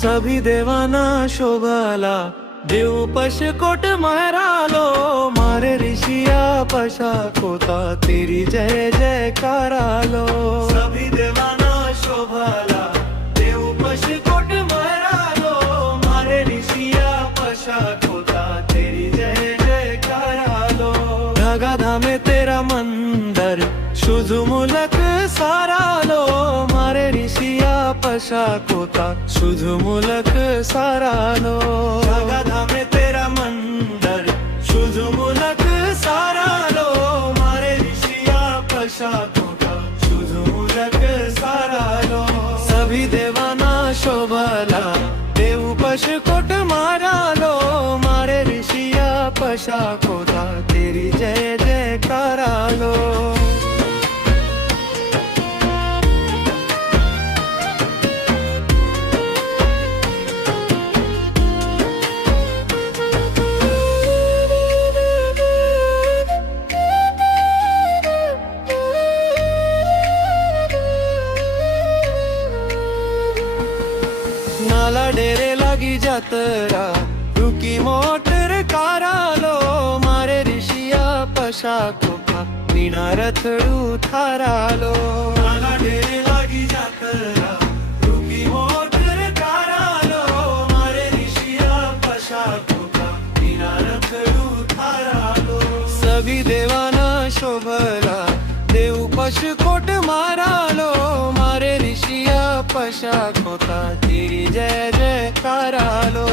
सभी देवाना शोभाला देव पशकोट मारालो मारे ऋषिया पशा कोता तेरी जय जयकार आलो सभी देवाना शोभाला देव पशकोट मारालो मारे ऋषिया पशा कोता तेरी जय जयकार आलो धागा धामे तेरा मंदिर शुद्ध मुलक सारा लो मारे ऋषिया पशा कोता शुद्ध मुलक सारा लो धागा धामे तेरा मंदिर शुद्ध मुलक सारा लो मारे ऋषिया पशा कोता शुद्ध मुलक सारा लो सभी देवाना शोभाला देव पशकोट मारा लो मारे ऋषिया पशा कोता तेरी जय जयकार लो नाला डेरे लागी जातरा रुकी मोटर कारालो मारे ऋषिया पशा कोता मीना रथडू थारालो नाला डेरे लागी जातरा रुकी मोटर कारालो मारे ऋषिया पशा कोता मीना रथडू थारालो सभी देवाना शोभला देव पशकोट मारालो मारे ऋषिया पशा कोता तेरी जय जयकार आलो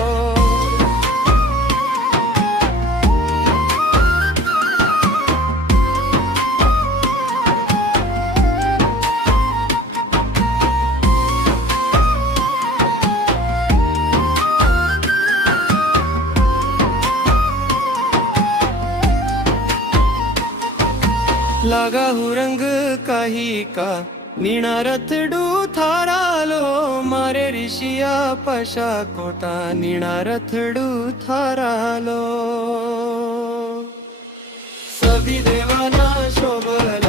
लागा हूँ रंग काही का नीना रथडू थारालो मारे ऋषिया पशा कोता नीना रथडू थारालो सभी देवाना शोभला